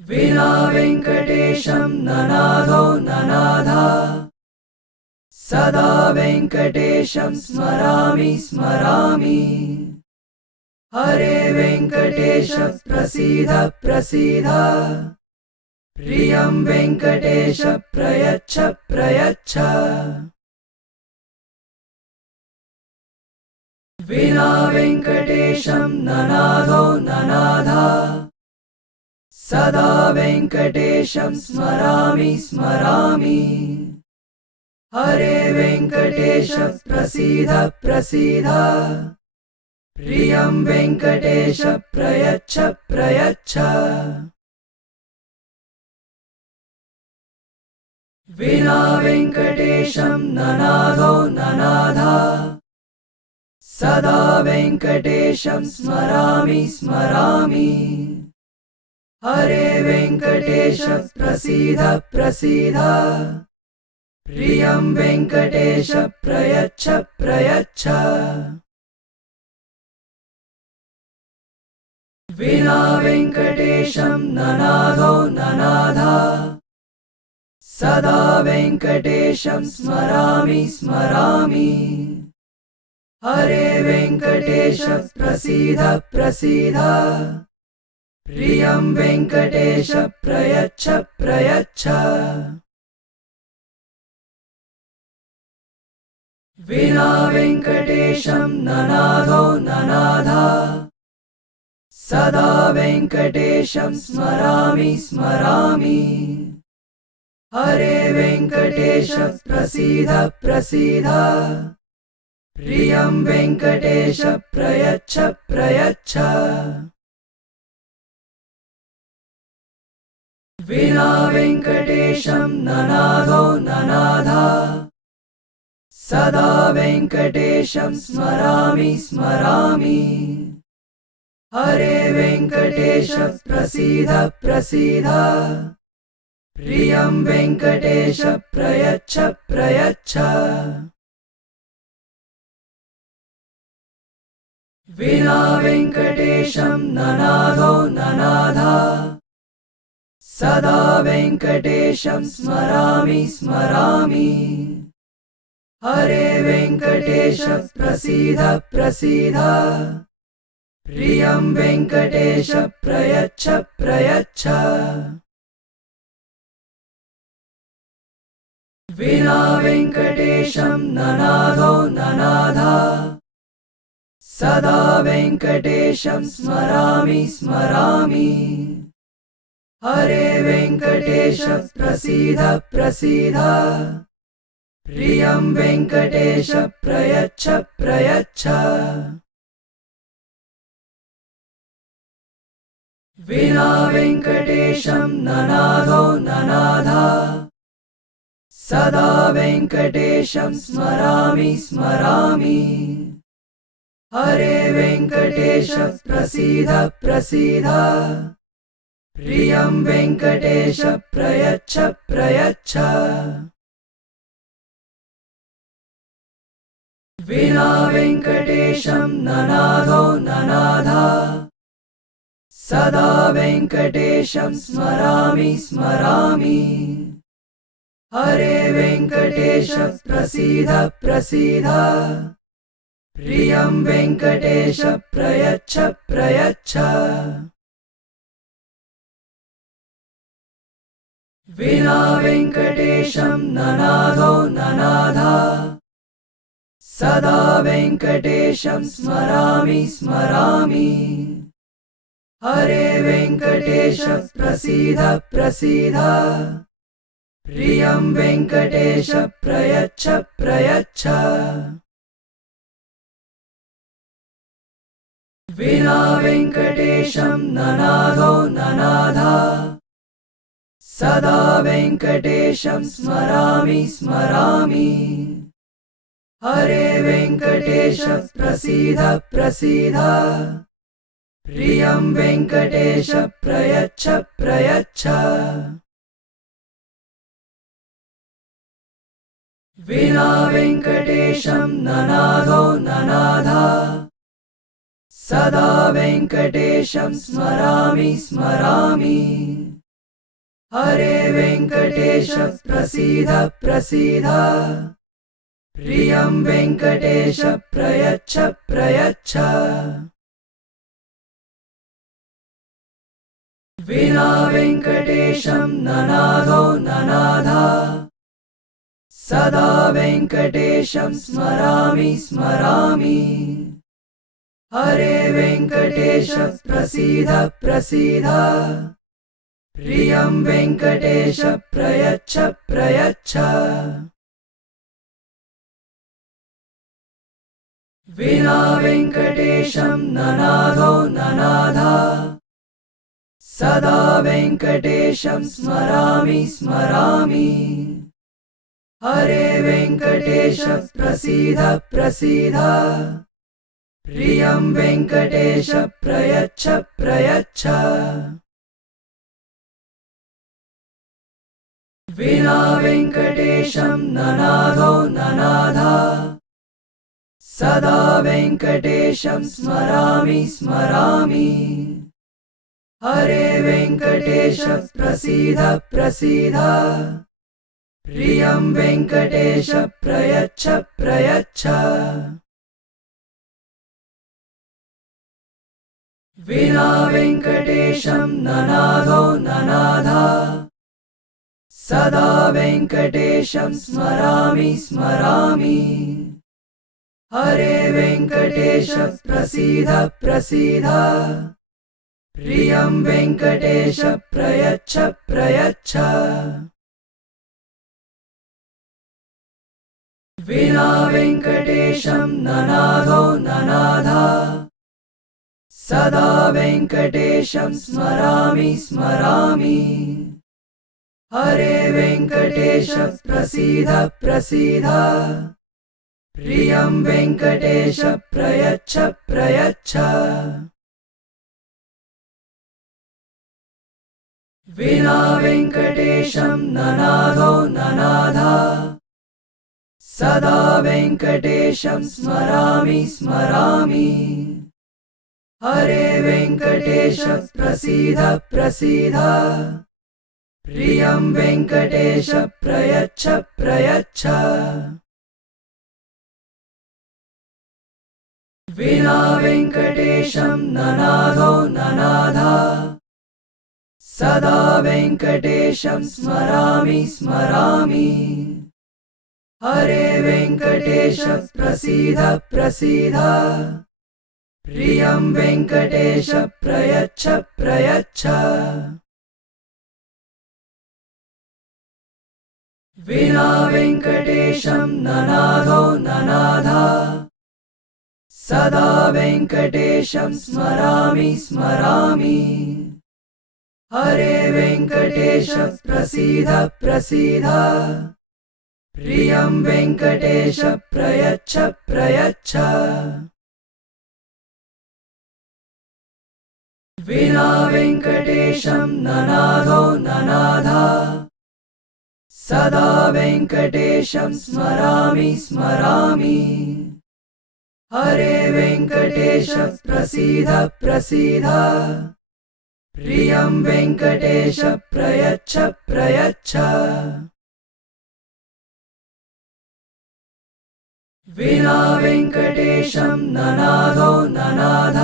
विना वेङ्कटेशं ननादो ननादा सदा वेङ्कटेशं स्मरामि स्मरामि। हरे वेङ्कटेश प्रसीद प्रसीद प्रियं वेङ्कटेश प्रयच्छ प्रयच्छ। विना वेङ्कटेशं ननादो ननादा सदा वेङ्कटेशं स्मरामि स्मरामि। हरे वेङ्कटेश प्रसीद प्रसीद प्रियं वेङ्कटेश प्रयच्छ प्रयच्छ। विना वेङ्कटेशं ननादो ननादा सदा वेङ्कटेशं स्मरामि स्मरामि। हरे वेङ्कटेश प्रसीद प्रसीद प्रियं वेङ्कटेश प्रयच्छ प्रयच्छ। विना वेङ्कटेशं ननादो ननादा सदा वेङ्कटेशं स्मरामि स्मरामि। हरे वेङ्कटेश प्रसीद प्रसीद प्रियं वेङ्कटेश प्रयच्छ प्रयच्छ। विना वेङ्कटेशं ननादो ननादा सदा वेङ्कटेशं स्मरामि स्मरामि। हरे वेङ्कटेश प्रसीद प्रसीद प्रियं वेङ्कटेश प्रयच्छ प्रयच्छ। विना वेङ्कटेशं ननादो ननादा सदा वेङ्कटेशं स्मरामि स्मरामि। हरे वेङ्कटेश प्रसीद प्रसीद प्रियं वेङ्कटेश प्रयच्छ प्रयच्छ। विना वेङ्कटेशं ननादो ननादा सदा वेङ्कटेशं स्मरामि स्मरामि। हरे वेङ्कटेश प्रसीद प्रसीद प्रियं वेङ्कटेश प्रयच्छ प्रयच्छ। विना वेङ्कटेशं ननादो ननादा सदा वेङ्कटेशं स्मरामि स्मरामि। हरे वेङ्कटेश प्रसीद प्रसीद प्रियं वेङ्कटेश प्रयच्छ प्रयच्छ। विना वेङ्कटेशं ननादो ननादा सदा वेङ्कटेशं स्मरामि स्मरामि। हरे वेङ्कटेश प्रसीद प्रसीद प्रियं वेङ्कटेश प्रयच्छ प्रयच्छ। विना वेङ्कटेशं ननादो ननादा सदा वेङ्कटेशं स्मरामि स्मरामि। हरे वेङ्कटेश प्रसीद प्रसीद प्रियं वेङ्कटेश प्रयच्छ प्रयच्छ। विना वेङ्कटेशं ननादो ननादा सदा वेङ्कटेशं स्मरामि स्मरामि। हरे वेङ्कटेश प्रसीद प्रसीद प्रियं वेङ्कटेश प्रयच्छ प्रयच्छ। विना वेङ्कटेशं ननादो ननादा सदा वेङ्कटेशं स्मरामि स्मरामि। हरे वेङ्कटेश प्रसीद प्रसीद प्रियं वेङ्कटेश प्रयच्छ प्रयच्छ। विना वेङ्कटेशं ननादो ननादा सदा वेङ्कटेशं स्मरामि स्मरामि। हरे वेङ्कटेश प्रसीद प्रसीद प्रियं वेङ्कटेश प्रयच्छ प्रयच्छ विना वेङ्कटेशं ननादो ननाद सदा वेङ्कटेशं स्मरामि स्मरामि हरे वेङ्कटेश प्रसीद प्रसीद प्रियं वेङ्कटेश प्रयच्छ प्रयच्छ विना वेङ्कटेशं ननादो ननाद सदा वेङ्कटेशं स्मरामि स्मरामि हरे वेङ्कटेश प्रसीद प्रसीद प्रियं वेङ्कटेश प्रयच्छ प्रयच्छ विना वेङ्कटेशं ननादो ननाद सदा वेङ्कटेशं स्मरामि स्मरामि हरे वेङ्कटेश प्रसीद प्रसीद प्रियं वेङ्कटेश प्रयच्छ प्रयच्छ विना वेङ्कटेशं ननादो ननाद सदा वेङ्कटेशं स्मरामि स्मरामि हरे वेङ्कटेश प्रसीद प्रसीद प्रियं वेङ्कटेश प्रयच्छ प्रयच्छ विना वेङ्कटेशं ननादो ननाद सदा वेङ्कटेशं स्मरामि स्मरामि हरे वेङ्कटेश प्रसीद प्रसीद प्रियं वेङ्कटेश प्रयच्छ प्रयच्छ विना वेङ्कटेशं ननादो ननाद सदा वेङ्कटेशं स्मरामि स्मरामि हरे वेङ्कटेश प्रसीद प्रसीद प्रियं वेङ्कटेश प्रयच्छ प्रयच्छ विना वेङ्कटेशं ननादो ननाद सदा वेङ्कटेशं स्मरामि स्मरामि हरे वेङ्कटेश प्रसीद प्रसीद प्रियं वेङ्कटेश प्रयच्छ प्रयच्छ विना वेङ्कटेशं ननादो ननाद सदा वेङ्कटेशं स्मरामि स्मरामि हरे वेङ्कटेश प्रसीद प्रसीद प्रियं वेङ्कटेश प्रयच्छ प्रयच्छ विना वेङ्कटेशं ननादो ननाद सदा वेङ्कटेशं स्मरामि स्मरामि हरे वेङ्कटेश प्रसीद प्रसीद प्रियं वेङ्कटेश प्रयच्छ प्रयच्छ विना वेङ्कटेशं ननादो ननाद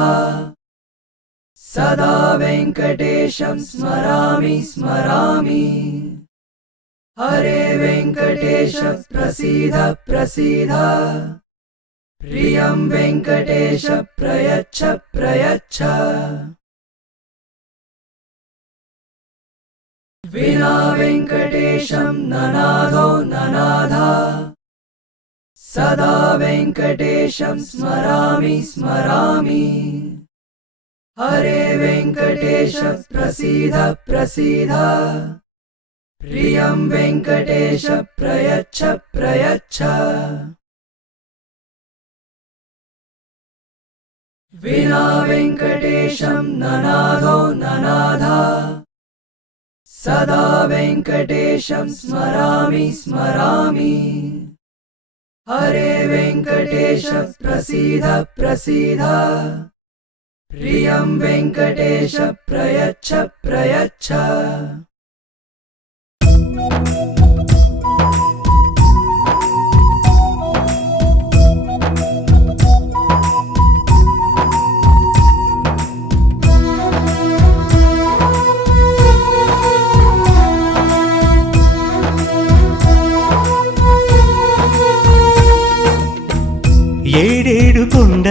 सदा वेङ्कटेशं स्मरामि स्मरामि हरे वेङ्कटेश प्रसीद प्रसीद प्रियं वेङ्कटेश प्रयच्छ प्रयच्छ विना वेङ्कटेशं ननादो ननाद सदा वेङ्कटेशं स्मरामि स्मरामि हरे वेङ्कटेश प्रसीद प्रसीद प्रियं वेङ्कटेश प्रयच्छ प्रयच्छ विना वेङ्कटेशं ननादो ननाद सदा वेङ्कटेशं स्मरामि स्मरामि हरे वेङ्कटेश प्रसीद प्रसीद प्रियं वेङ्कटेश प्रयच्छ प्रयच्छ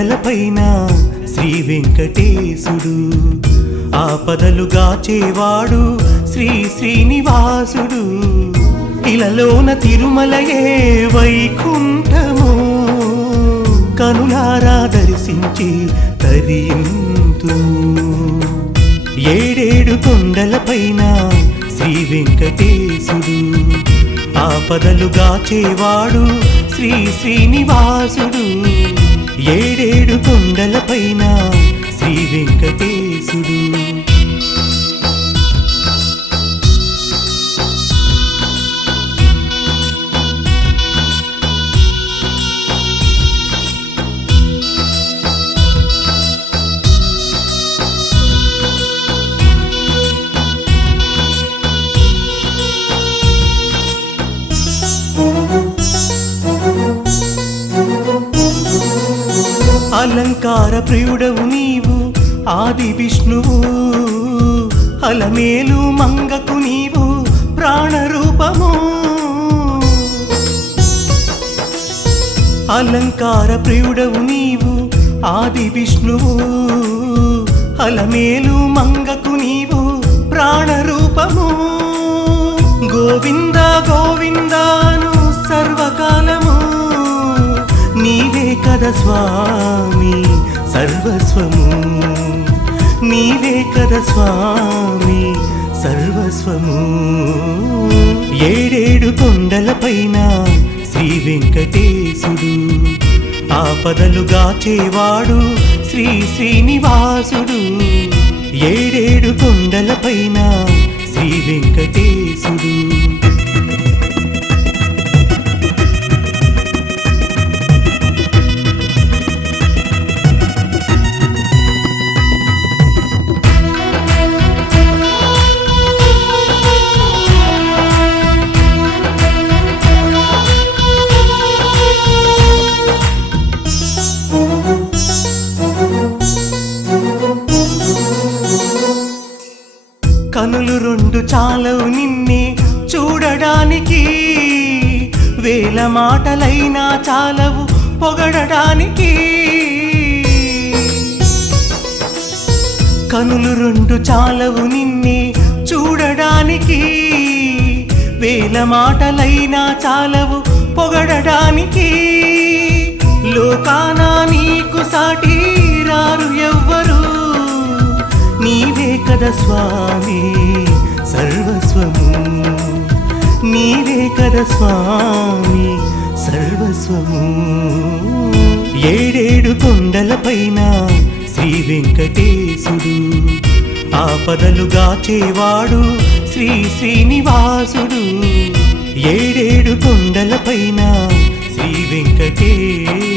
కొండలపైన శ్రీ వెంకటేశుడు, ఆపదలు గాచేవాడు శ్రీ శ్రీనివాసుడు. ఇలలోన తిరుమలయే వైకుంఠము, కనులారా దర్శించి తరింతు. ఏడేడు కొండలపైన శ్రీ వెంకటేశుడు, ఆపదలు గాచేవాడు శ్రీ శ్రీనివాసుడు. ఏడేడు కొండలపైన శ్రీ వెంకటేశుడు. అలంకార ప్రియుడవు నీవు ఆది విష్ణువు, అలమేలు మంగకు నీవు ప్రాణరూపము. అలంకార ప్రియుడవు నీవు ఆది విష్ణువు, అలమేలు మంగకు నీవు ప్రాణరూపము. గోవింద గోవిందాను సర్వకాలము, నీవే కద స్వామి సర్వస్వము. నీవే కద స్వామి సర్వస్వము. ఏడేడు కొండలపైన శ్రీ వెంకటేశుడు, ఆపదలు గాచేవాడు శ్రీ శ్రీనివాసుడు. ఏడేడు కొండలపైన శ్రీ వెంకటేశుడు. కనులు రెండు చాలవు నిన్నే చూడడానికి, వేల మాటలైనా చాలవు పొగడడానికి. కనులు రెండు చాలవు నిన్నే చూడడానికి, వేల మాటలైనా చాలవు పొగడడానికి. లోకానా నీకు సాటి రారు ఎవ్వరు, నీవే కద స్వామి సర్వస్వము. నీవే కద స్వామి సర్వస్వము. ఏడేడు కొండలపైన శ్రీ వెంకటేశుడు, ఆపదలు గాచేవాడు శ్రీ శ్రీనివాసుడు. ఏడేడు కొండలపైన శ్రీ వెంకటేశుడు.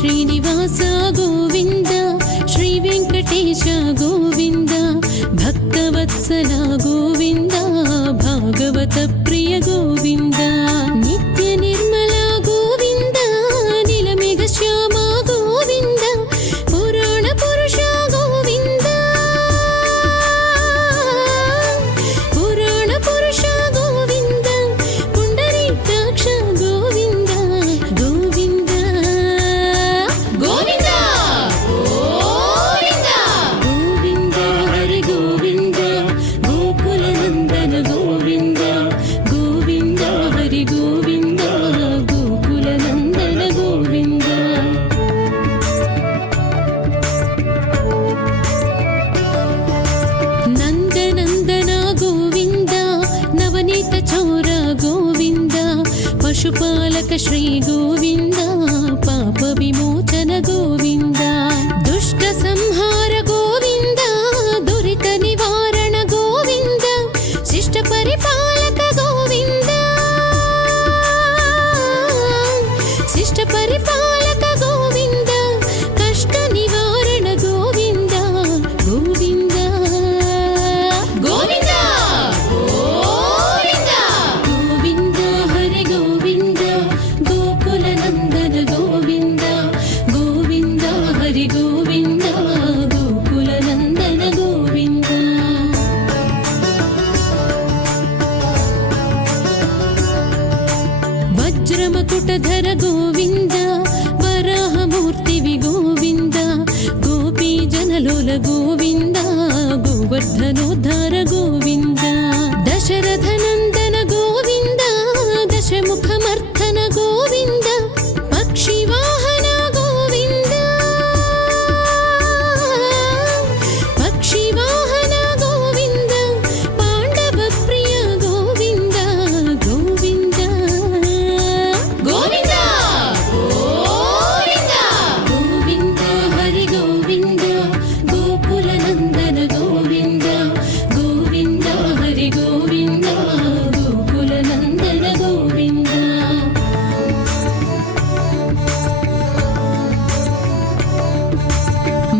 శ్రీనివాస గోవింద, శ్రీ వెంకటేశ గోవింద, భక్తవత్సల గోవింద, భాగవత ప్రియ గోవింద, నిత్య నిర్మల గోవింద, నీలమేఘ శ్యామ గోవింద, పురాణ పురుష గోవింద, పురాణ పురుష గోవింద, పుండరీకాక్ష గోవింద, గోవింద గోవింద గోవింద గోవింద హరి గోవింద, గోకుల నందన గోవింద, పరిపాలక శ్రీ గోవింద పాప విమోచన గోవింద దుష్ట సంహార గోవింద దురిత నివారణ గోవింద శిష్ట పరిపాలక గోవింద శిష్ట పరిపాలక గోవింద కష్ట నివారణ గోవింద గోవింద గోవింద గోవింద గోవింద హరి గోవింద గోకుల నందన గోవింద గోవింద హరి గోవింద గోకుల నందన గోవింద వజ్రమకుటధర గోవింద వరాహమూర్తివి గోవింద గోపీ జనలోల గోవింద గోవర్ధనోద్ధార గోవింద దశరథ నందన గోవింద దశముఖమర్థన గోవింద పక్షి వాహన గోవింద పక్షి వాహన గోవింద పాండవ ప్రియ గోవింద గోవింద గోవింద గోవింద గోవింద హరి గోవింద గోకుల నందన గోవింద గోవింద హరి గోవింద గోకుల నందన గోవింద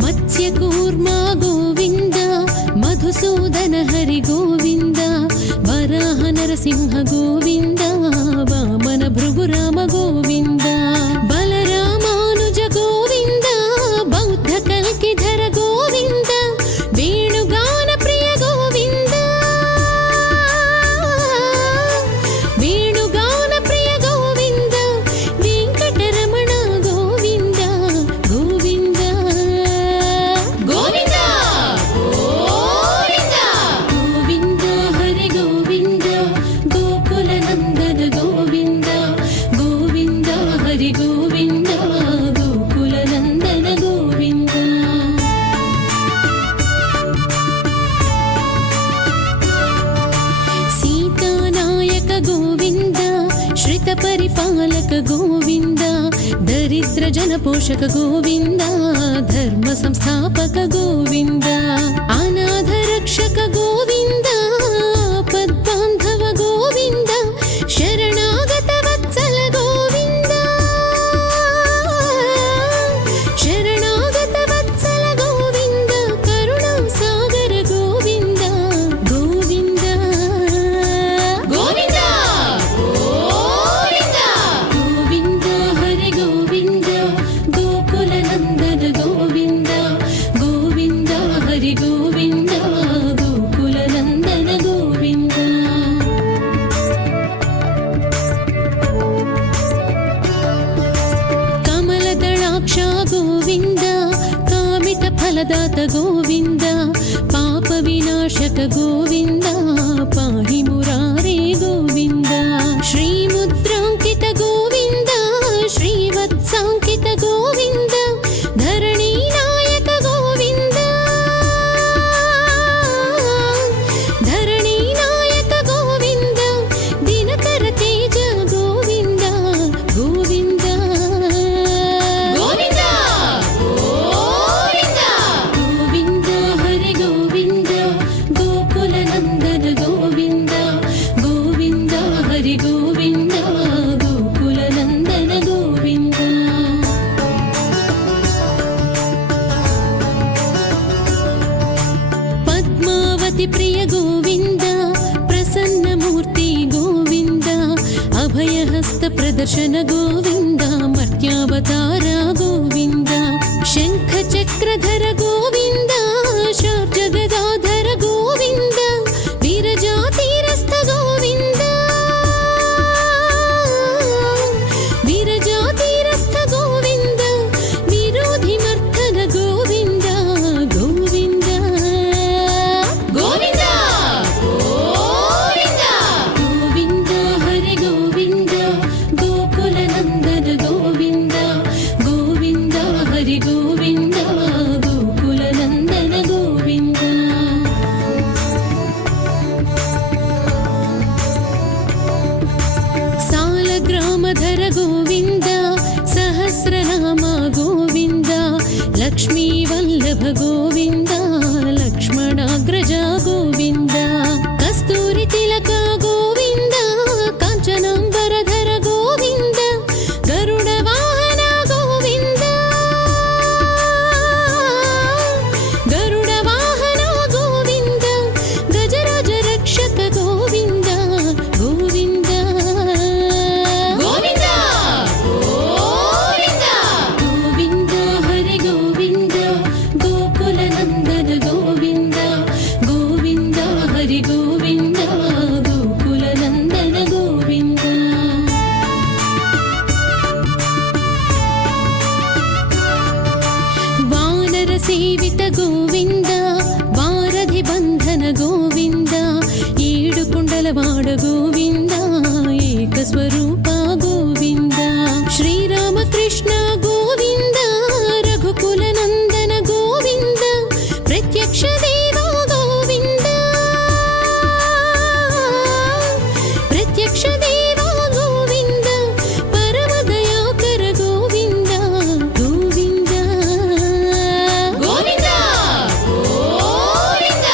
మత్స్యకూర్మ గోవింద మధుసూదన హరి గోవింద వరాహ నరసింహ గోవింద వామన భృగురామ గోవింద బలరామానుజ గోవింద బౌద్ధ కల్కిధర గోవింద వేణుగాన ప్రియ గోవింద వేణుగాన ప్రియ గోవింద వెంకటరమణ గోవింద గోవింద గోవింద గోవింద గోవింద హరి గోవింద గోకుల నందన గోవింద గోవింద హరి గోవింద గోకుల నందన గోవింద సీతానాయక గోవింద శ్రిత పరిపాలక గోవింద దరిద్ర జన పోషక గోవింద ధర్మ సంస్థాపక గోవింద అనాథ రక్షక గోవింద పద్బాంధవ గోవింద శరణాగత వత్సల గోవింద శరణాగత వత్సల గోవింద కరుణా సాగర గోవింద గోవింద గోవింద గోవింద గోవింద హరి గోవింద గోకుల నందన గోవింద గోవింద హరి గోవింద గోకుల నందన గోవింద కమలదళాక్ష గోవింద కామిత ఫలదాత గోవింద పాప వినాశక గోవింద పాహి మురారే గోవింద శ్రీముద్రాంకిత గోవింద శ్రీవత్సాంకిత గోవింద ధరణీ నాయక గోవింద ధరణీ నాయక గోవింద దినకర తేజ గోవింద గోవింద గోవింద గోవింద గోవింద హరి గోవింద గోకుల నందన గోవింద గోవింద హరి గోవింద గోకుల నందన గోవింద పద్మావతి ప్రియ గోవింద ప్రసన్నమూర్తి గోవింద అభయహస్త ప్రదర్శన గోవింద మర్త్యావతార గోవింద శంఖ చక్రధర గోవింద శార్జ గదాధర గోవింద వీరజాతీరస్థ గోవింద వీరజాతీరస్థ గోవింద విరోధి మర్దన గోవింద గోవింద గోవింద గోవింద గోవింద హరి గోవింద గోకుల నందన గోవింద గోవింద హరి గోవింద గోకుల లక్ష్మీ వల్లభ గోవింద లక్ష్మణాగ్రజ గోవింద కస్తూరి తిలక గోవింద కాంచనాంబరధర గోవింద గరుడ వాహన గోవింద గరుడ వాహన గోవింద గజరాజ రక్షక గోవింద గోవింద గోవింద గోవింద గోవింద హరి గోవింద గోకుల నందన గోవింద గోవింద హరి గోవింద గోకుల నందన గోవింద వానర సేవిత గోవింద వారధి బంధన గోవింద ఏడు కుండలవాడ గోవింద ఏక స్వరూప గోవింద శ్రీరామకృష్ణ గోవింద రఘుకుల నందన గోవింద ప్రత్యక్ష దేవ గోవింద ప్రత్యక్ష దేవ గోవింద పరమ దయాకర గోవింద గోవింద గోవింద గోవింద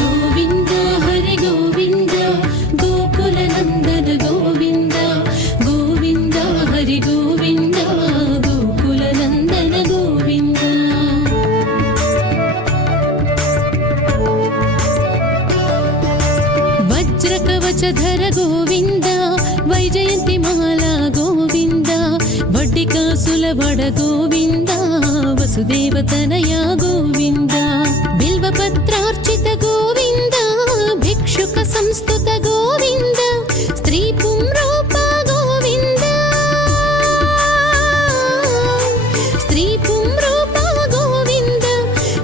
గోవింద హరి గోవింద గోకుల నందన గోవింద గోవింద హరి గోవింద గోకుల నందన గోవింద వజ్రకవచధర గోవింద వైజయంతి మాల గోవింద వడ్డికాసుల వడ గోవింద వసుదేవతనయ గోవింద బిల్వపత్రార్చిత గోవింద భిక్షుక సంస్తుత గోవింద స్త్రీ పుంరూప గోవింద స్త్రీ పుంరూప గోవింద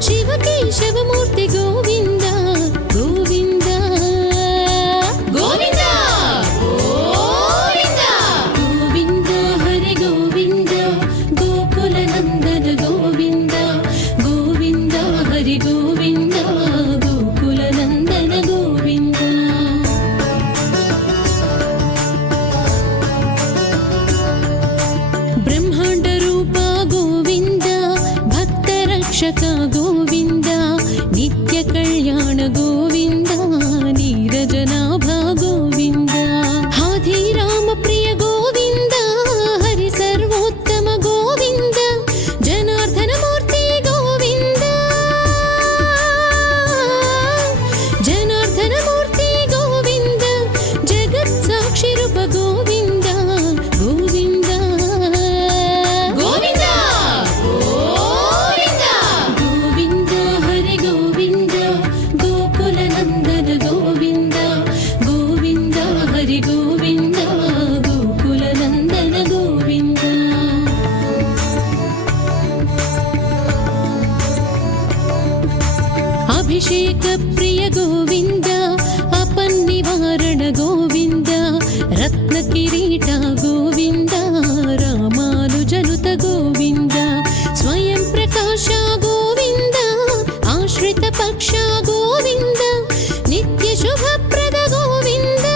శివకేశవమూర్తి గోవింద గోవింద గోవింద గోవింద గోవింద హరి గోవింద గోకుల నందన గోవింద గోవింద హరి గోవింద గోకుల నందన గోవింద బ్రహ్మాండ రూప గోవింద భక్త రక్షక గోవింద నిత్య కళ్యాణ గోవింద నీరజనాభ గోవింద హాధిరామ ప్రియ గోవింద హరి సర్వోత్తమ గోవింద జనార్దన మూర్తి గోవింద జనార్దన మూర్తి గోవింద జగత్ సాక్షి రూప గోవింద గోవింద గోవింద గోవింద గోవింద హరి గోవింద గోకుల నందన గోవింద గోవింద హరి గోవింద గోకుల నందన గోవింద అభిషేక ప్రియ గోవింద అపన్నివారణ గోవింద రత్న కిరీట గోవింద రామానుజనుత గోవింద స్వయం ప్రకాశ గోవింద ఆశ్రిత పక్ష గోవింద నిత్య శుభప్రద గోవింద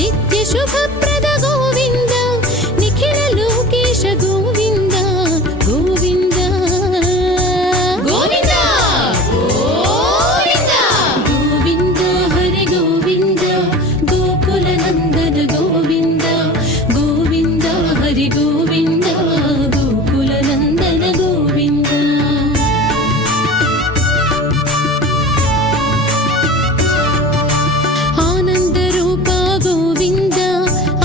నిత్య శుభప్రద గోవింద నిఖిల లోకేశ గోవింద గోవింద గోవింద గోవింద గోవింద హరి గోవింద గోకుల నందన గోవింద గోవింద హరి గోవింద గోకుల నందన గోవింద ఆనంద రూప గోవింద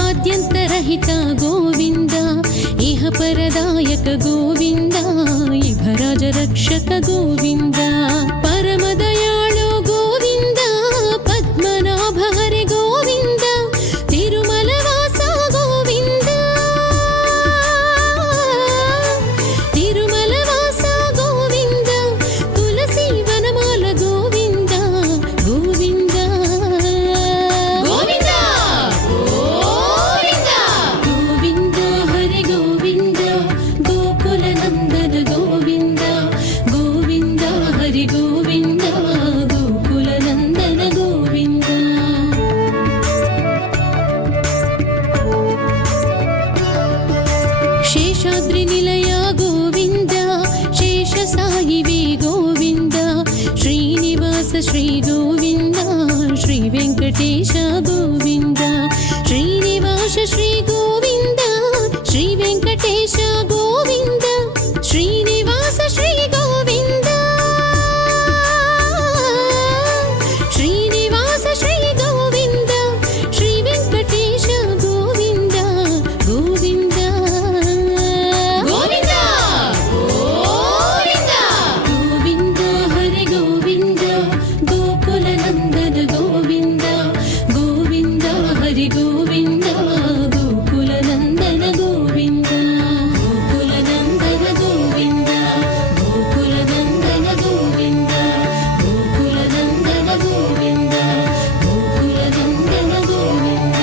ఆద్యంతరహిత గోవింద ఇహ పరదాయక గోవింద ఇహరాజ రక్షక గోవింద పరమ దయాళు గోవింద పద్మనాభ హరి గోవింద తిరుమల వాస గోవింద తిరుమల వాస గోవింద తులసి వనమాల గోవింద గోవింద గోవింద గోవింద గోవింద హరి గోవింద గోకుల సాయివే గోవింద శ్రీనివాస శ్రీ గోవింద శ్రీ వెంకటేశ గోవింద శ్రీనివాస శ్రీ గోవింద శ్రీ వెంకటేశ గోవింద శ్రీనివాస శ్రీ గోవింద శ్రీనివాస శ్రీ గోవింద శ్రీ వెంకటేశ గోవింద గోవింద గోవింద గోవింద గోవింద హరి గోవింద గోకుల నందన గోవింద గోవింద హరి గోవింద గోకుల నందన గోవింద గోకుల నందన గోవింద గోకుల నందన గోవింద గోకుల నందన గోవింద గోకుల నందన గోవింద.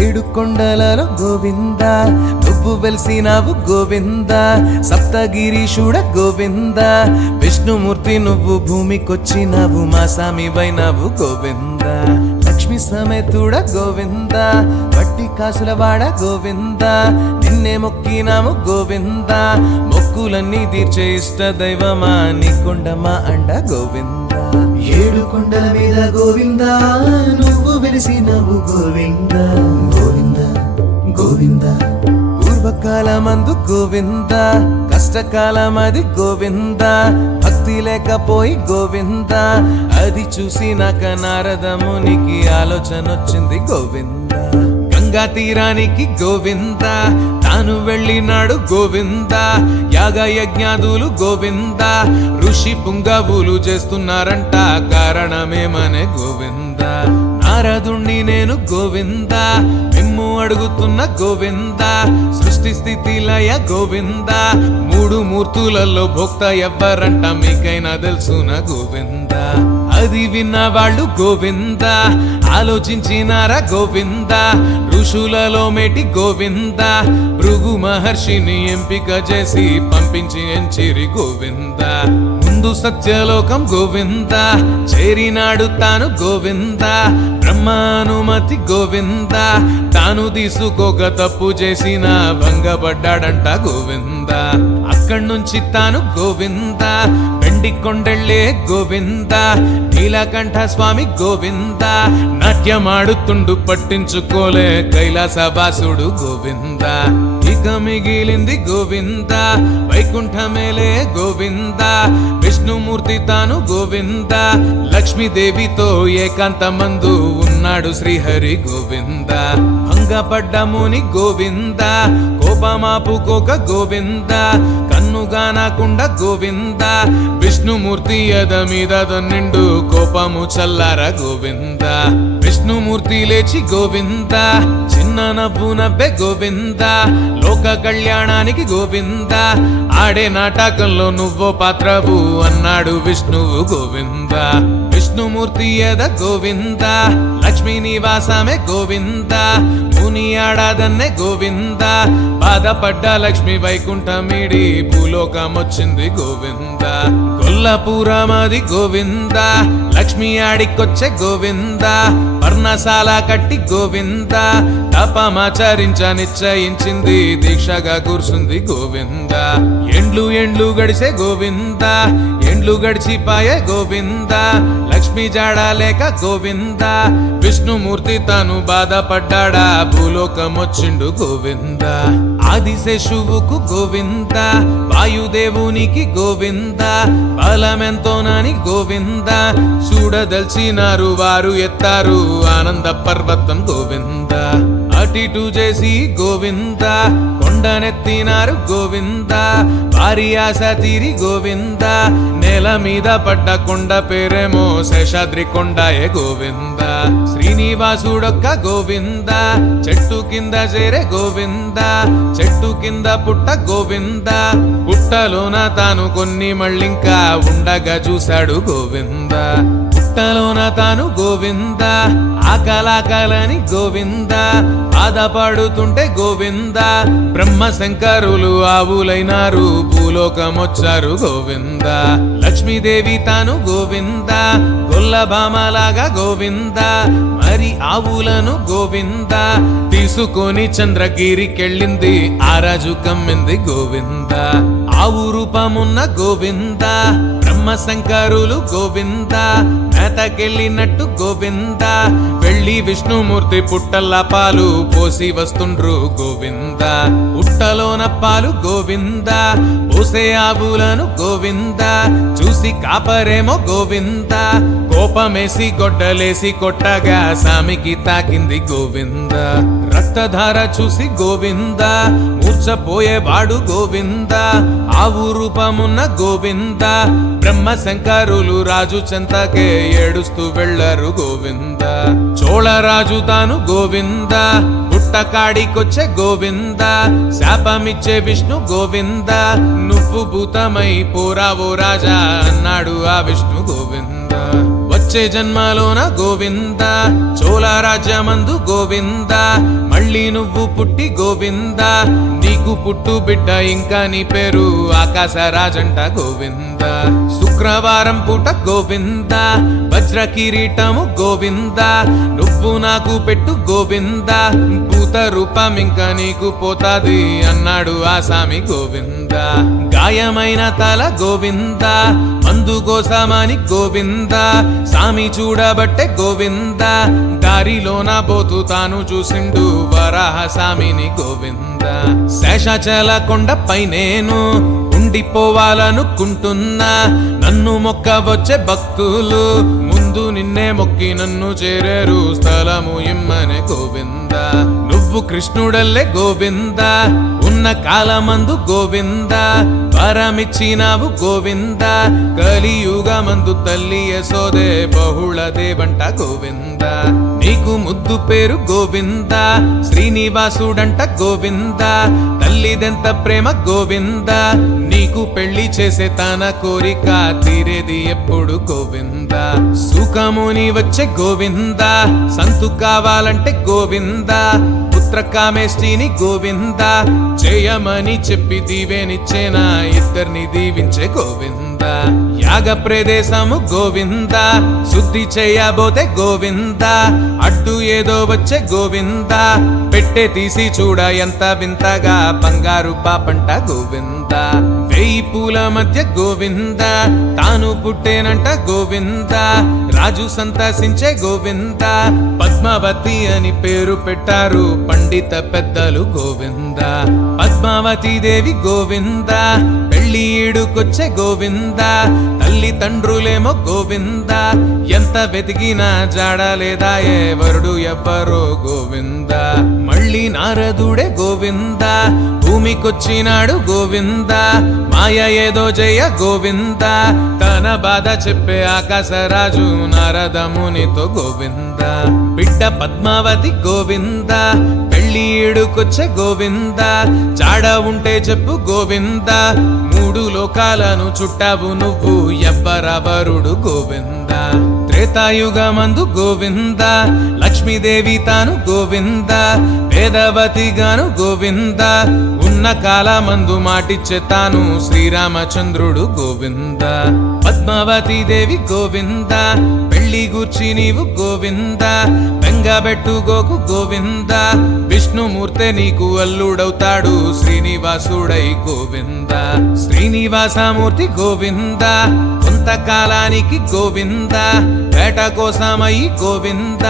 ఏడు కొండలలో గోవింద నువ్వు వెలిసినావు గోవింద సప్తగిరీశుడ గోవింద విష్ణుమూర్తి నువ్వు భూమికొచ్చినావు మా సామివైనావు గోవింద లక్ష్మి సమేతుడ గోవింద వడ్డీ కాసుల వాడ గోవింద నిన్నే మొక్కినాము గోవింద మొక్కులన్నీ తీర్చే ఇష్ట దైవమా నీ కొండమా అండ గోవింద ఏడు కొండల మీద గోవింద నువ్వు వెలిసినవు గోవింద గోవింద గోవింద పూర్వకాలమందు గోవింద కష్టకాలమది గోవింద భక్తి లేకపోయి గోవింద అది చూసి నాక నారద మునికి ఆలోచన వచ్చింది గోవింద గంగా తీరానికి గోవింద తాను వెళ్ళినాడు గోవింద యాగ యజ్ఞాదులు గోవింద ఋషి పుంగవులు చేస్తున్నారంట కారణమేమనే గోవింద నారదుణ్ణి నేను గోవింద మిమ్ము అడుగుతున్న గోవింద సృష్టి స్థితి లయ గోవింద మూడు మూర్తులలో భోక్త ఎవ్వరంట మీకైనా తెలుసున గోవింద అది విన్న వాళ్ళు గోవింద ఆలోచించినారా గోవింద ఋషులలో మేటి గోవింద భృగు మహర్షిని ఎంపిక చేసి పంపించి ఎంచిరి గోవింద ముందు సత్యలోకం గోవింద చేరినాడు తాను గోవింద బ్రహ్మానుమతి గోవింద తాను తీసుకోక తప్పు చేసిన భంగపడ్డాడంట గోవింద అక్కడి నుంచి తాను గోవింద వెండి కొండెళ్ళే గోవింద నీలకంఠ స్వామి గోవింద నాట్యమాడుతుండు పట్టించుకోలే కైలాసవాసుడు గోవింద ఇక మిగిలింది గోవింద వైకుంఠమేలే గోవింద విష్ణుమూర్తి తాను గోవింద లక్ష్మీదేవితో ఏకాంతమందు ఉన్నాడు శ్రీహరి గోవింద భంగపడ్డ ముని గోవింద కోపమాపుకోక గోవింద కన్నుగానకుండా గోవింద విష్ణుమూర్తి యద మీద నిండు కోపము చల్లార గోవింద విష్ణుమూర్తి లేచి గోవింద చిన్న నవ్వు నవ్వే గోవింద లోక కళ్యాణానికి గోవింద ఆడే నాటకంలో నువ్వో పాత్రవు అన్నాడు విష్ణువు గోవింద విష్ణుమూర్తి యద గోవింద లక్ష్మీ నివాసమే గోవింద ముని ఆడాదన్నే గోవింద బాధపడ్డ లక్ష్మి వైకుంఠమిడి భూలోకమొచ్చింది గోవింద కొల్లపురమది గోవింద లక్ష్మి ఆడికొచ్చే గోవింద పర్ణశాల కట్టి గోవింద తపమాచరించ నిశ్చయించింది దీక్షగా కూర్చుంది గోవింద ఎండ్లు ఎండ్లు గడిసే గోవింద ఎండ్లు గడిచిపాయే గోవింద లక్ష్మి జాడలేక గోవింద విష్ణుమూర్తి తాను బాధపడ్డాడా భూలోకమొచ్చిండు గోవింద ఆదిశేషువుకు గోవింద వాయుదేవునికి గోవింద బలమెంతోనని గోవింద చూడదల్చినారు వారు ఎత్తారు ఆనంద పర్వతం గోవింద అటిటు చేసి గోవింద కొండనెత్తినారు గోవింద వారి ఆశ తీరి గోవింద నేల మీద పడ్డ కొండ పేరేమో శేషాద్రి కొండాయే గోవింద శ్రీనివాసుడొక్క గోవింద చెట్టు కింద చేరే గోవింద చెట్టు కింద పుట్ట గోవింద పుట్టలోన తాను కొన్ని మళ్ళింకా ఉండగా చూశాడు గోవింద పుట్టలోన తాను గోవింద ఆకలాకలని గోవింద బాధపడుతుంటే గోవింద బ్రహ్మ శంకరులు ఆవులైనారు భూలోకమొచ్చారు గోవింద లక్ష్మీదేవి తాను గోవింద గొల్లభామలాగా గోవింద మరి ఆవులను గోవింద తీసుకొని చంద్రగిరికెళ్ళింది ఆ రాజు కమ్మింది గోవింద ఆవు రూపమున్న గోవింద బ్రహ్మ శంకరులు గోవింద మేతకెళ్ళినట్టు గోవింద వెళ్ళి విష్ణుమూర్తి పుట్టల్లా పాలు పోసి వస్తుండ్రు గోవింద పుట్టలోన పాలు గోవింద పోసే ఆవులను గోవింద చూసి కాపరేమో గోవింద కోపమేసి గొడ్డలేసి కొట్టగా సామికి తాకింది గోవింద రక్తధార చూసి గోవింద మూర్చపోయేవాడు గోవింద ఆవు రూపమున్న గోవింద బ్రహ్మ శంకరులు రాజు చెంతకే ఏడుస్తూ వెళ్ళారు గోవింద చోళరాజు తాను గోవింద పుట్టకాడికొచ్చే గోవింద శాపమిచ్చే విష్ణు గోవింద నువ్వు భూతమై పోరావో రాజా అన్నాడు ఆ విష్ణు గోవింద వచ్చే జన్మలోన గోవింద చోళ రాజ్యమందు గోవింద మళ్ళీ నువ్వు పుట్టి గోవింద నీకు పుట్టు బిడ్డ ఇంకా నీ పేరు ఆకాశరాజంట గోవింద శుక్రవారం పూట గోవింద వజ్ర కిరీటము గోవింద నువ్వు నాకు పెట్టు గోవింద భూత రూపం ఇంకా నీకు పోతాది అన్నాడు ఆ సామి గోవింద గాయమైన తల గోవింద మందు గోసామాని గోవింద సామి చూడబట్టే గోవింద దారిలోన పోతూ తాను చూసిండు వరాహ సామిని గోవింద శేషాచల కొండపై నేను ఉండిపోవాలనుకుంటున్నా నన్ను మొక్కవచ్చే భక్తులు ముందు నిన్నే మొక్కి నన్ను చేరేరు స్థలము ఇమ్మనే గోవింద నువ్వు కృష్ణుడల్లే గోవింద ఉన్న కాలమందు గోవింద వరమిచ్చినావు గోవింద కలియుగమందు తల్లి యశోదే బహుళ దేవంట గోవింద నీకు ముద్దు పేరు గోవింద శ్రీనివాసుడంట గోవింద తల్లిదెంత ప్రేమ గోవింద నీకు పెళ్లి చేసే తన కోరిక తీరేది ఎప్పుడు గోవింద సుఖముని వచ్చే గోవింద సంతు కావాలంటే గోవింద పుత్ర కామేష్టిని గోవింద చేయమని చెప్పి దీవెనిచ్చేనా ఇద్దరిని దీవించే గోవింద యాగ ప్రదేశము గోవింద శుద్ధి చేయబోతే గోవింద అడ్డు ఏదో వచ్చే గోవింద పెట్టే తీసి చూడ ఎంత వింతగా బంగారు పాపంట గోవింద వేయి పూల మధ్య గోవింద తాను పుట్టేనంట గోవింద రాజు సంతసించే గోవింద పద్మావతి అని పేరు పెట్టారు పండిత పెద్దలు గోవింద పద్మావతి దేవి గోవింద పెళ్లి ఈడుకొచ్చే గోవింద తల్లి తండ్రులేమో గోవింద ఎంత వెతికినా జాడలేదాయే వరుడు ఎవ్వరో గోవింద మళ్ళీ నారదుడే గోవింద భూమికొచ్చినాడు గోవింద మాయ ఏదో జయ గోవింద తన బాధ చెప్పే ఆకాశరాజు నారదమునితో గోవింద బిడ్డ పద్మావతి గోవింద పెళ్లి ఈడుకొచ్చే గోవింద జాడ ఉంటే చెప్పు గోవింద మూడు లోకాలను చుట్టావు నువ్వు ఎవ్వరవరుడు గోవింద త్రేతాయుగమందు గోవింద లక్ష్మీదేవి తాను గోవింద వేదవతి గాను గోవింద ఉన్న కాలమందు మాటిచ్చే తాను శ్రీరామచంద్రుడు గోవింద పద్మావతి దేవి గోవింద పెళ్లి గూర్చి నీవు గోవింద బెంగబెట్టుకోకు గోవింద విష్ణుమూర్తే నీకు అల్లుడవుతాడు శ్రీనివాసుడై గోవింద శ్రీనివాసమూర్తి గోవింద కొంతకాలానికి గోవింద వేట కోసమై గోవింద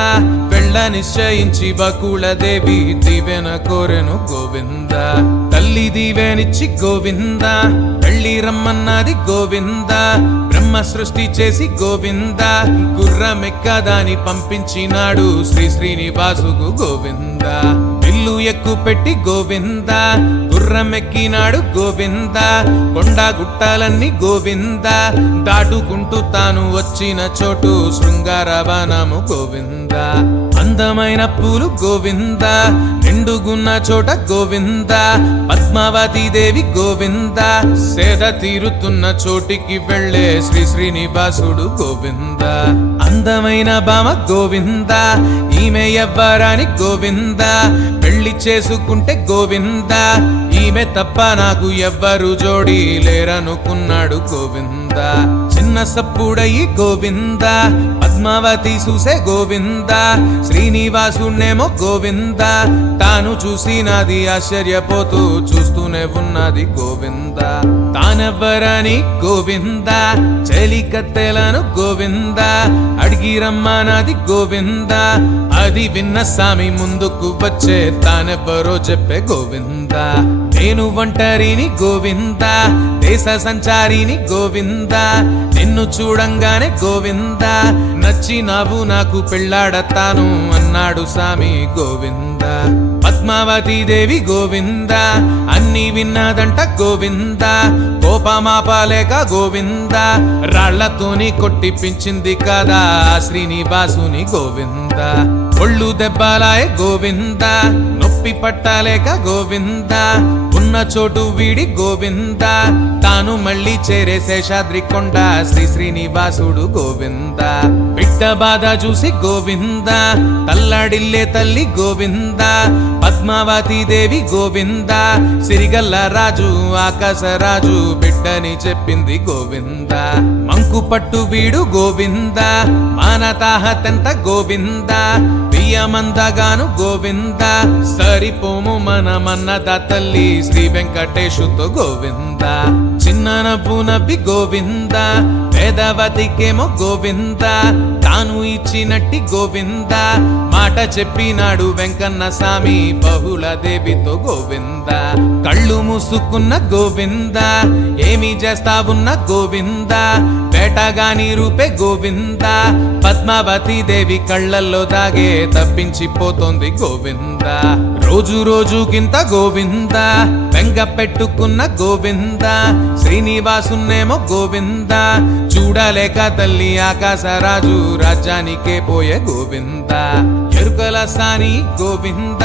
వెళ్ళ నిశ్చయించి బకుళదేవి దీవెన కోరెను గోవింద తల్లి దీవెనిచ్చి గోవింద పెళ్లి రమ్మన్నది గోవింద బ్రహ్మ సృష్టి చేసి గోవింద గుర్రమెక్కదాని పంపించినాడు శ్రీ శ్రీనివాసుకు గోవింద ఇల్లు ఎక్కు పెట్టి గోవింద గుర్రం ఎక్కినాడు గోవింద కొండ గుట్టాలన్నీ గోవింద దాటుకుంటూ తాను వచ్చిన చోటు శృంగారవనము గోవింద అందమైన పూలు గోవింద నిండుగున్న చోట గోవింద పద్మావతి దేవి గోవింద సేద తీరుతున్న చోటికి వెళ్ళే శ్రీ శ్రీనివాసుడు గోవింద అందమైన భామ గోవింద ఈమె ఎవ్వరాని గోవింద పెళ్లి చేసుకుంటే గోవింద ఈమె తప్ప నాకు ఎవ్వరు జోడి లేరనుకున్నాడు గోవింద చిన్న సప్పుడయి గోవింద పద్మావతి చూసే గోవింద శ్రీనివాసునేమో గోవింద తాను చూసినది ఆశ్చర్యపోతూ చూస్తూనే ఉన్నది గోవింద తానెవ్వరని గోవింద చెలికత్తెలను గోవింద అడిగి రమ్మనది గోవింద అది విన్న స్వామి ముందుకు వచ్చే తానెవ్వరో చెప్పే గోవింద నేను ఒంటరిని గోవింద దేశ సంచారిని గోవింద నిన్ను చూడంగానే గోవింద నచ్చినావు నాకు పెళ్ళాడతాను అన్నాడు స్వామి గోవింద పద్మావతి దేవి గోవింద అన్ని విన్నదంట గోవింద కోపమాపలేక గోవింద రాళ్లతోని కొట్టిపించింది కదా శ్రీనివాసుని గోవింద ఒళ్ళు దెబ్బలాయ గోవింద నొప్పి పట్టలేక గోవింద ఉన్న చోటు వీడి గోవింద తాను మళ్ళీ చేరే శేషాద్రి కొండ శ్రీ శ్రీనివాసుడు గోవింద బిడ్డ బాధ చూసి గోవింద తల్లాడిల్లే తల్లి గోవింద పద్మావతి దేవి గోవింద సిరిగల్ల రాజు ఆకాశరాజు బిడ్డని చెప్పింది గోవింద మంకు పట్టు వీడు గోవింద మానతాహతంత గోవింద బియ్యమందగాను గోవింద సరిపోము మనమన్నద తల్లి శ్రీ వెంకటేశుతో గోవింద చిన్న నవ్వు నవ్వి గోవింద వేదవతికేమో గోవింద తాను ఇచ్చినట్టి గోవింద మాట చెప్పినాడు వెంకన్న స్వామి బహుళ దేవితో గోవింద కళ్ళు మూసుకున్న గోవింద ఏమి చేస్తావున్న గోవింద వేటగాని రూపే గోవింద పద్మావతి దేవి కళ్ళల్లో దాగే తప్పించిపోతోంది గోవింద రోజు రోజుకింత గోవింద వెంగ పెట్టుకున్న గోవింద శ్రీనివాసునేమో గోవింద చూడలేక తల్లి ఆకాశరాజు రాజ్యానికే పోయే గోవింద ఎరుకల సాని గోవింద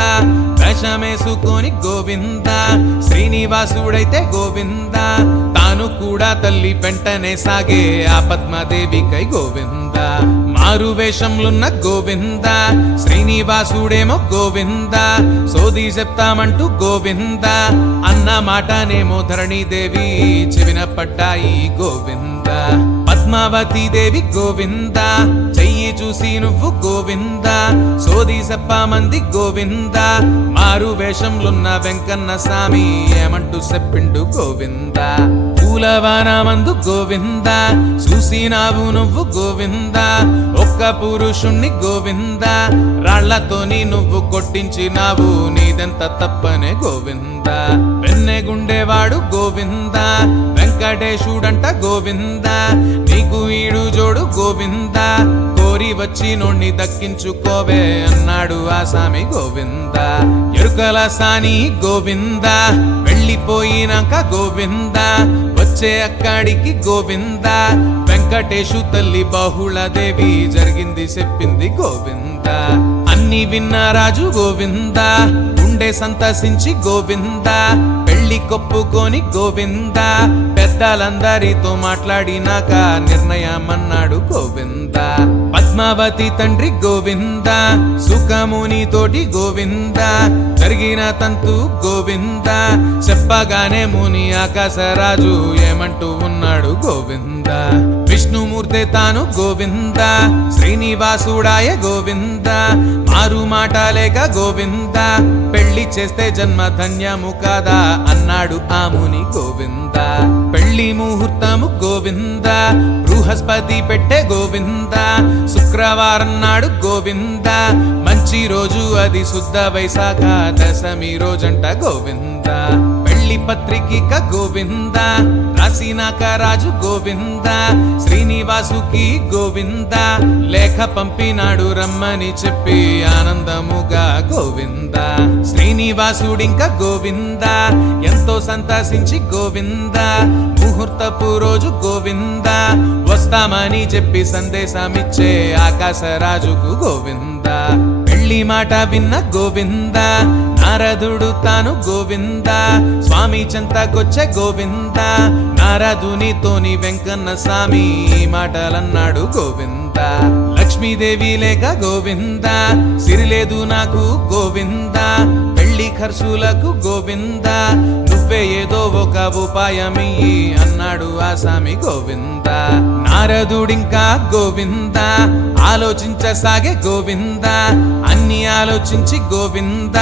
వేషమేసుకొని గోవింద శ్రీనివాసుడైతే గోవింద తాను కూడా తల్లి వెంటనే సాగే ఆ పద్మాదేవికై గోవింద మారు వేషంలున్న గోవింద శ్రీనివాసుడేమో గోవింద సోది చెప్తామంటూ గోవింద అన్న మాటనేమో ధరణీదేవి చెవిన పడ్డాయి గోవింద పద్మావతి దేవి గోవింద చెయ్యి చూసి నువ్వు గోవింద సోది చెప్పమంది గోవింద మారు వేషంలున్న వెంకన్న స్వామి ఏమంటూ చెప్పిండు గోవింద పూలవానమందు గోవింద చూసినావు నువ్వు గోవింద ఒక్క పురుషుణ్ణి గోవింద రాళ్లతోని నువ్వు కొట్టించినావు నీదెంత తప్పనే గోవింద వెన్నెగుండేవాడు గోవింద వెంకటేశుడంట గోవింద నీకు ఈడు జోడు గోవింద కోరి వచ్చి నోణ్ణి దక్కించుకోవే అన్నాడు ఆ స్వామి గోవింద ఎరుకల సాని గోవింద వెళ్ళిపోయినాక గోవింద వచ్చే అక్కడికి గోవింద వెంకటేశు తల్లి బహుళ దేవి జరిగింది చెప్పింది గోవింద అన్ని విన్న రాజు గోవింద గుండె సంతసించి గోవింద పెళ్లి కొప్పుకొని గోవింద పెద్దలందరితో మాట్లాడినాక నిర్ణయమన్నాడు గోవింద పద్మావతి తండ్రి గోవింద సుఖముని తోటి గోవింద జరిగిన తంతు గోవింద చెప్పగానే ముని ఆకాశరాజు ఏమంటూ ఉన్నాడు గోవింద విష్ణుమూర్తి తాను గోవింద శ్రీనివాసుడాయ గోవింద మారు మాట లేక గోవింద పెళ్లి చేస్తే జన్మ ధన్యము కాదా అన్నాడు ఆ ముని గోవింద పెళ్లి ముహూర్తము గోవింద బృహస్పతి పెట్టే గోవింద శుక్రవారం నాడు గోవింద మంచి రోజు అది శుద్ధ వైశాఖ దశమి రోజంట గోవింద పెళ్లి పత్రిక గోవింద రాసినాక రాజు గోవింద శ్రీనివాసుకి గోవింద లేఖ పంపినాడు రమ్మని చెప్పి ఆనందముగా గోవింద శ్రీనివాసుడింక గోవింద ఎంతో సంతసించి గోవింద ముహూర్తపు రోజు గోవింద వస్తామని చెప్పి సందేశమిచ్చే ఆకాశరాజుకు గోవింద పెళ్లి మాట విన్న గోవింద నారదుడు తాను గోవింద స్వామి చెంతకొచ్చే గోవింద నారదునితోని వెంకన్న స్వామి ఈ మాటలన్నాడు గోవింద లక్ష్మీదేవి లేక గోవింద సిరిలేదు నాకు గోవింద పెళ్లి ఖర్చులకు గోవింద నువ్వే ఏదో ఒక ఉపాయమియ్యి అన్నాడు ఆ స్వామి గోవింద నారదుడింకా గోవింద ఆలోచించసాగే గోవింద అన్ని ఆలోచించి గోవింద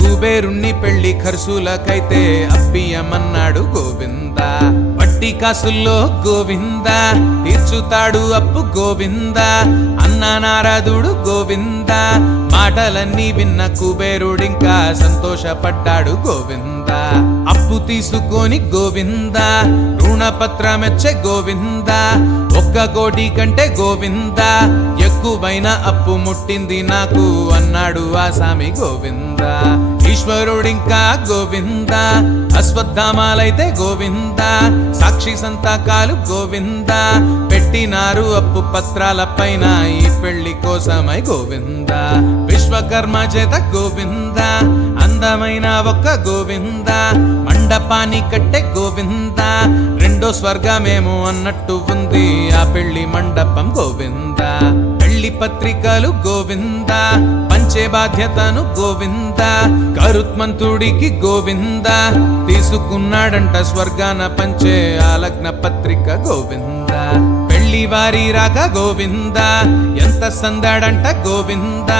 కుబేరుణ్ణి పెళ్లి ఖర్చులకైతే అప్పియమన్నాడు గోవింద వడ్డీ కాసుల్లో గోవింద తీర్చుతాడు అప్పు గోవింద అన్న నారదుడు గోవింద మాటలన్నీ విన్న కుబేరుడింకా సంతోషపడ్డాడు గోవింద అప్పు తీసుకొని గోవింద రుణపత్రమెచ్చే గోవింద 1 కోటి కంటే గోవింద ఎక్కువైన అప్పు ముట్టింది నాకు అన్నాడు ఆ స్వామి గోవింద ఈశ్వరుడింకా గోవింద అశ్వత్థామాలైతే గోవింద సాక్షి సంతకాలు గోవింద పెట్టినారు అప్పు పత్రాల పైన ఈ పెళ్లి కోసమై గోవింద విశ్వకర్మ చేత గోవింద అందమైన ఒక్క గోవింద మండపాన్ని కట్టే గోవింద రెండో స్వర్గమేమో అన్నట్టు ఉంది ఆ పెళ్లి మండపం గోవింద పెళ్లి పత్రికలు గోవింద పంచే బాధ్యతను గోవింద గరుత్మంతుడికి గోవింద తీసుకున్నాడంట స్వర్గాన పంచే ఆ లగ్న పత్రిక గోవింద పెళ్లి వారి రాక గోవింద ఎంత సందడంట గోవింద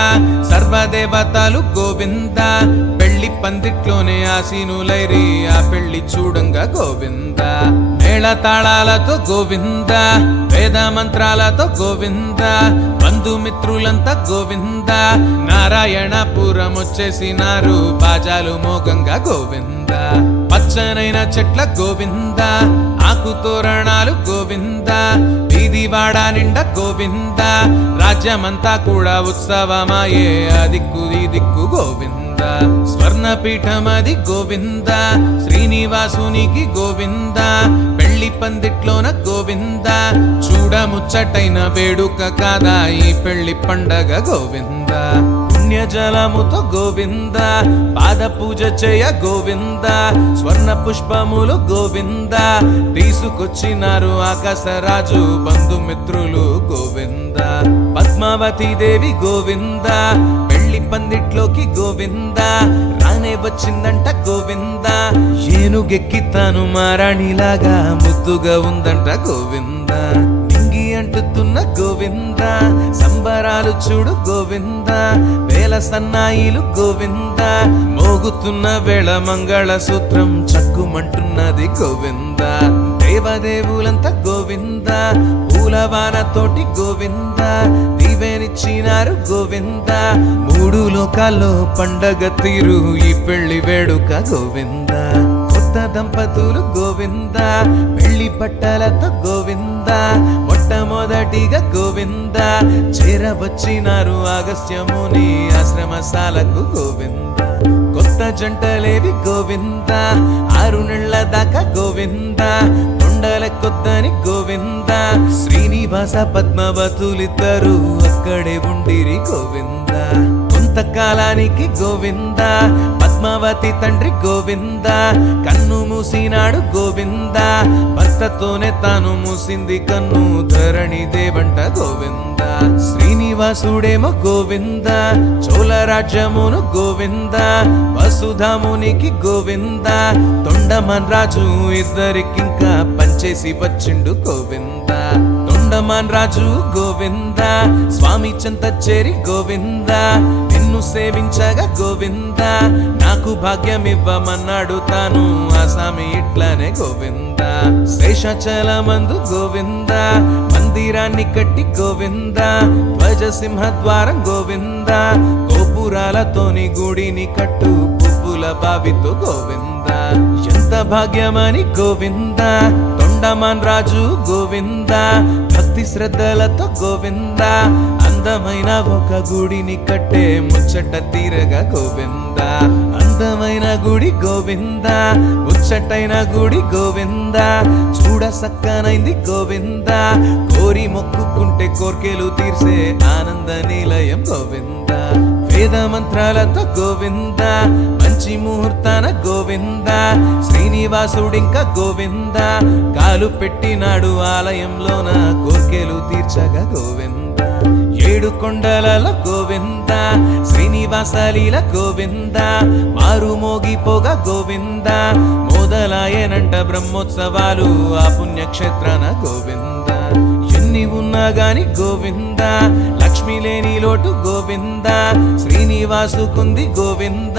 సర్వదేవతలు గోవింద పెళ్లి పందిట్లోనే ఆసీనులైరి ఆ పెళ్లి చూడంగా గోవింద మేళ తాళాలతో గోవింద వేద మంత్రాలతో గోవింద బంధుమిత్రులంతా గోవింద నారాయణపురం వచ్చేసినారు బాజాలు మోగంగా గోవింద పచ్చనైన చెట్ల గోవింద ఆకు తోరణాలు గోవింద వీధి వాడ నిండా గోవింద రాజ్యమంతా కూడా ఉత్సవమాయే ఆ దిక్కు ఈ దిక్కు గోవింద స్వర్ణపీఠమది గోవింద శ్రీనివాసునికి గోవింద పెళ్లి పందిట్లోన గోవింద చూడముచ్చటైన వేడుక కాదా ఈ పెళ్లి పండగ గోవింద పుణ్యజలముతో గోవింద పాద పూజ చేయ గోవింద స్వర్ణ పుష్పములు గోవింద తీసుకొచ్చినారు ఆకాశరాజు బంధుమిత్రులు గోవింద పద్మావతి దేవి గోవింద పెళ్లి పందిట్లోకి గోవింద రానే వచ్చిందంట గోవింద ఏనుగెక్కి తాను మారాణిలాగా ముద్దుగా ఉందంట గోవింద నింగి అంటుతున్న గోవింద సంబరాలు చూడు గోవింద వేల సన్నాయిలు గోవింద మోగుతున్న వేళ మంగళ సూత్రం చక్కుమంటున్నది గోవింద దేవదేవులంతా గోవింద పూలవానతోటి గోవింద దీవెనిచ్చినారు గోవింద 3 లోకాల్లో పండగ తీరు ఈ పెళ్లి వేడుక గోవింద కొత్త దంపతులు గోవింద పెళ్లి బట్టలతో గోవింద మొట్టమొదటిగా గోవింద చేరవచ్చినారు అగస్త్యముని ఆశ్రమశాలకు గోవింద కొత్త జంటలేవి గోవింద 6 నెలల దాకా గోవింద కొండల కొద్దని గోవింద శ్రీనివాస పద్మావతులిద్దరు అక్కడే ఉండిరి గోవింద కొంతకాలానికి గోవింద పద్మావతి తండ్రి గోవింద కన్ను మూసినాడు గోవింద భర్తతోనే తాను మూసింది కన్ను ధరణి దేవంట గోవింద శ్రీనివాసుడేమో గోవింద చోళ రాజ్యమును గోవింద వసుధామునికి గోవింద తొండమాన్ రాజు ఇద్దరికింకా పంచేసి వచ్చిండు గోవింద తొండమాన్ రాజు గోవింద స్వామి చెంత చేరి గోవింద నిన్ను సేవించగా గోవింద నాకు భాగ్యం ఇవ్వమన్నాడు తాను ఆ స్వామి ఇట్లానే గోవింద శేషాచలమందు గోవింద మందిరాన్ని కట్టి గోవింద ధ్వజ సింహద్వారం గోవింద గోపురాలతోని గుడిని కట్టు పువ్వుల బావితో గోవింద అదృష్ట భాగ్యమని గోవింద తొండమాన్ రాజు గోవింద భక్తి శ్రద్ధలతో గోవింద అందమైన ఒక గుడిని కట్టే ముచ్చట తీరగా గోవింద అందమైన గుడి గోవింద ముచ్చటైన గుడి గోవింద చూడ సక్కనైంది గోవింద కోరి మొక్కుకుంటే కోర్కెలు తీర్చే ఆనంద నిలయం గోవింద వేద మంత్రాలతో గోవింద మంచి ముహూర్తాన గోవింద శ్రీనివాసుడింకా గోవింద కాలు పెట్టినాడు ఆలయంలోన కోర్కెలు తీర్చగా గోవింద ఏడు కొండలలో గోవింద శ్రీనివాసలీల గోవింద మారు మోగిపోగా గోవింద మొదలాయనంట బ్రహ్మోత్సవాలు ఆ పుణ్యక్షేత్రాన గోవింద ఎన్ని ఉన్నా గాని గోవింద లక్ష్మి లేని లోటు గోవింద శ్రీనివాసుకుంది గోవింద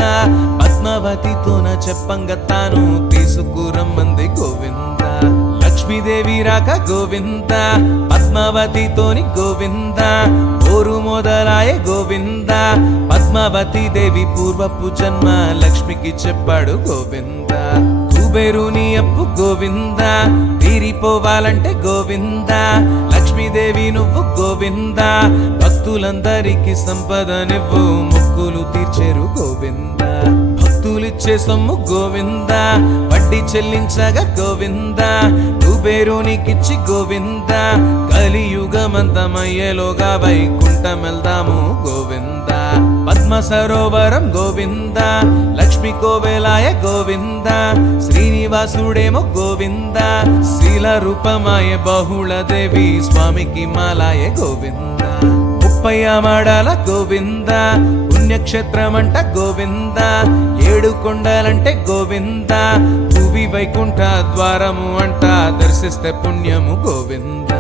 పద్మావతితోన చెప్పంగ తాను తీసుకురమ్మంది గోవింద లక్ష్మీదేవి రాక గోవింద పద్మావతితోని గోవింద ఓరు మొదలాయ గోవింద పద్మావతి దేవి పూర్వపు జన్మ లక్ష్మికి చెప్పాడు గోవింద కుబేరుని అప్పు గోవింద తీరిపోవాలంటే గోవింద లక్ష్మీదేవి నువ్వు గోవింద భక్తులందరికీ సంపదనివ్వు మొక్కులు తీర్చేరు గోవింద భక్తులిచ్చే సొమ్ము గోవింద వడ్డీ చెల్లించగా గోవింద కుబేరునికిచ్చి గోవింద కలియుగమంతమయ్యేలోగా వైకుంఠమెల్దాము గోవింద పద్మ సరోవరం గోవింద లక్ష్మి కోవెలాయ గోవింద శ్రీనివాసుడేమో గోవింద శీల రూపమాయ బహుళ దేవి స్వామికి మాలాయ గోవింద ముప్పయ్య మాడాల గోవింద పుణ్యక్షేత్రమంట గోవింద ఏడు కొండలంటే గోవింద భువి వైకుంఠ ద్వారము అంట దర్శిస్తే పుణ్యము గోవింద